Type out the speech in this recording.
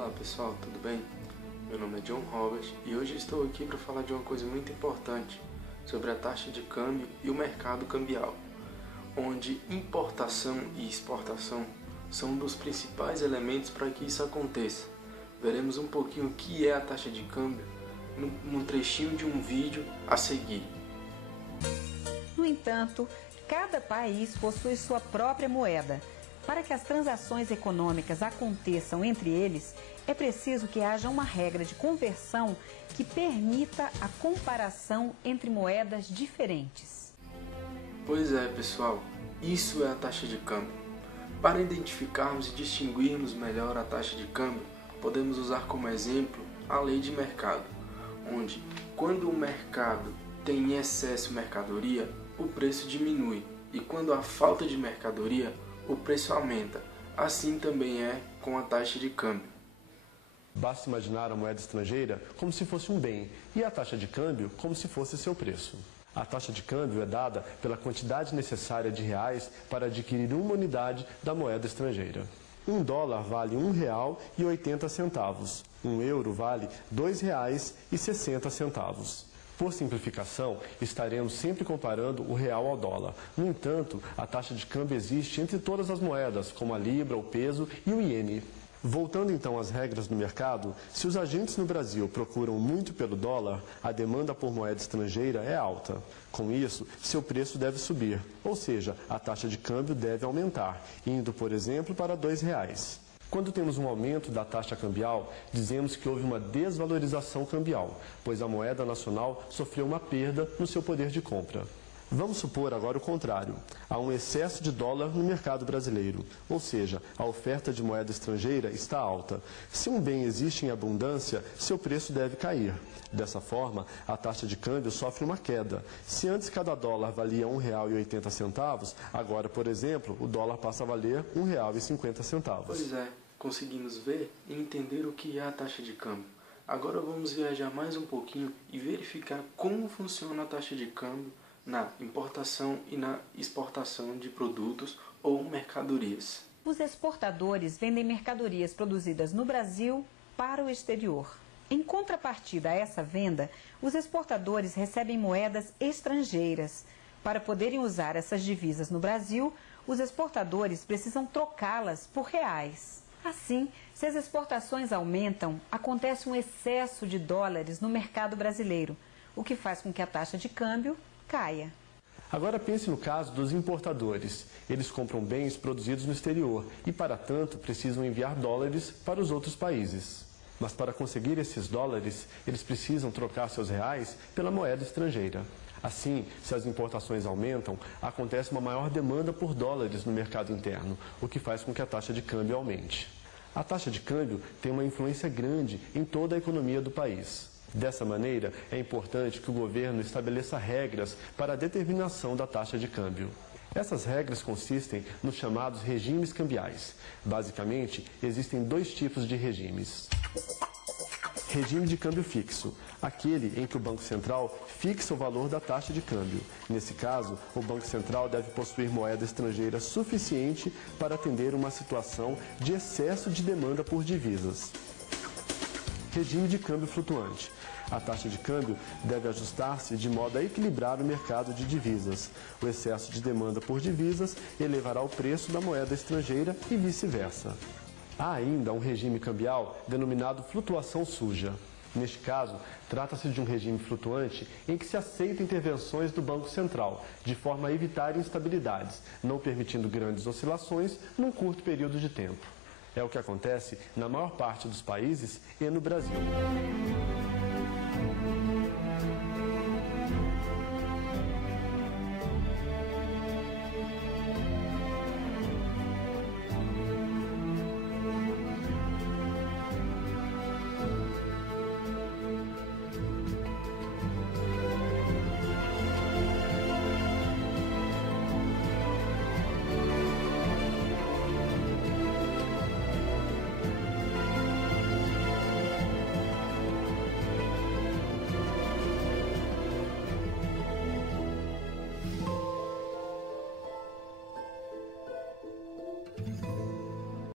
Olá pessoal, tudo bem? Meu nome é John Robert e hoje estou aqui para falar de uma coisa muito importante sobre a taxa de câmbio e o mercado cambial, onde importação e exportação são um dos principais elementos para que isso aconteça. Veremos um pouquinho o que é a taxa de câmbio num trechinho de um vídeo a seguir. No entanto, cada país possui sua própria moeda. Para que as transações econômicas aconteçam entre eles, é preciso que haja uma regra de conversão que permita a comparação entre moedas diferentes. Pois é, pessoal, isso é a taxa de câmbio. Para identificarmos e distinguirmos melhor a taxa de câmbio, podemos usar como exemplo a lei de mercado, onde, quando o mercado tem em excesso mercadoria, o preço diminui, e quando há falta de mercadoria, o preço aumenta. Assim também é com a taxa de câmbio. Basta imaginar a moeda estrangeira como se fosse um bem e a taxa de câmbio como se fosse seu preço. A taxa de câmbio é dada pela quantidade necessária de reais para adquirir uma unidade da moeda estrangeira. $1 vale R$1,80. €1 vale R$2,60. Por simplificação, estaremos sempre comparando o real ao dólar. No entanto, a taxa de câmbio existe entre todas as moedas, como a libra, o peso e o iene. Voltando então às regras do mercado, se os agentes no Brasil procuram muito pelo dólar, a demanda por moeda estrangeira é alta. Com isso, seu preço deve subir, ou seja, a taxa de câmbio deve aumentar, indo, por exemplo, para R$2. Quando temos um aumento da taxa cambial, dizemos que houve uma desvalorização cambial, pois a moeda nacional sofreu uma perda no seu poder de compra. Vamos supor agora o contrário. Há um excesso de dólar no mercado brasileiro, ou seja, a oferta de moeda estrangeira está alta. Se um bem existe em abundância, seu preço deve cair. Dessa forma, a taxa de câmbio sofre uma queda. Se antes cada dólar valia R$1,80, agora, por exemplo, o dólar passa a valer R$1,50. Pois é, conseguimos ver e entender o que é a taxa de câmbio. Agora vamos viajar mais um pouquinho e verificar como funciona a taxa de câmbio na importação e na exportação de produtos ou mercadorias. Os exportadores vendem mercadorias produzidas no Brasil para o exterior. Em contrapartida a essa venda, os exportadores recebem moedas estrangeiras. Para poderem usar essas divisas no Brasil, os exportadores precisam trocá-las por reais. Assim, se as exportações aumentam, acontece um excesso de dólares no mercado brasileiro, o que faz com que a taxa de câmbio caia. Agora pense no caso dos importadores. Eles compram bens produzidos no exterior e, para tanto, precisam enviar dólares para os outros países. Mas para conseguir esses dólares, eles precisam trocar seus reais pela moeda estrangeira. Assim, se as importações aumentam, acontece uma maior demanda por dólares no mercado interno, o que faz com que a taxa de câmbio aumente. A taxa de câmbio tem uma influência grande em toda a economia do país. Dessa maneira, é importante que o governo estabeleça regras para a determinação da taxa de câmbio. Essas regras consistem nos chamados regimes cambiais. Basicamente, existem dois tipos de regimes. Regime de câmbio fixo, aquele em que o Banco Central fixa o valor da taxa de câmbio. Nesse caso, o Banco Central deve possuir moeda estrangeira suficiente para atender uma situação de excesso de demanda por divisas. Regime de câmbio flutuante. A taxa de câmbio deve ajustar-se de modo a equilibrar o mercado de divisas. O excesso de demanda por divisas elevará o preço da moeda estrangeira e vice-versa. Há ainda um regime cambial denominado flutuação suja. Neste caso, trata-se de um regime flutuante em que se aceitam intervenções do Banco Central, de forma a evitar instabilidades, não permitindo grandes oscilações num curto período de tempo. É o que acontece na maior parte dos países e no Brasil.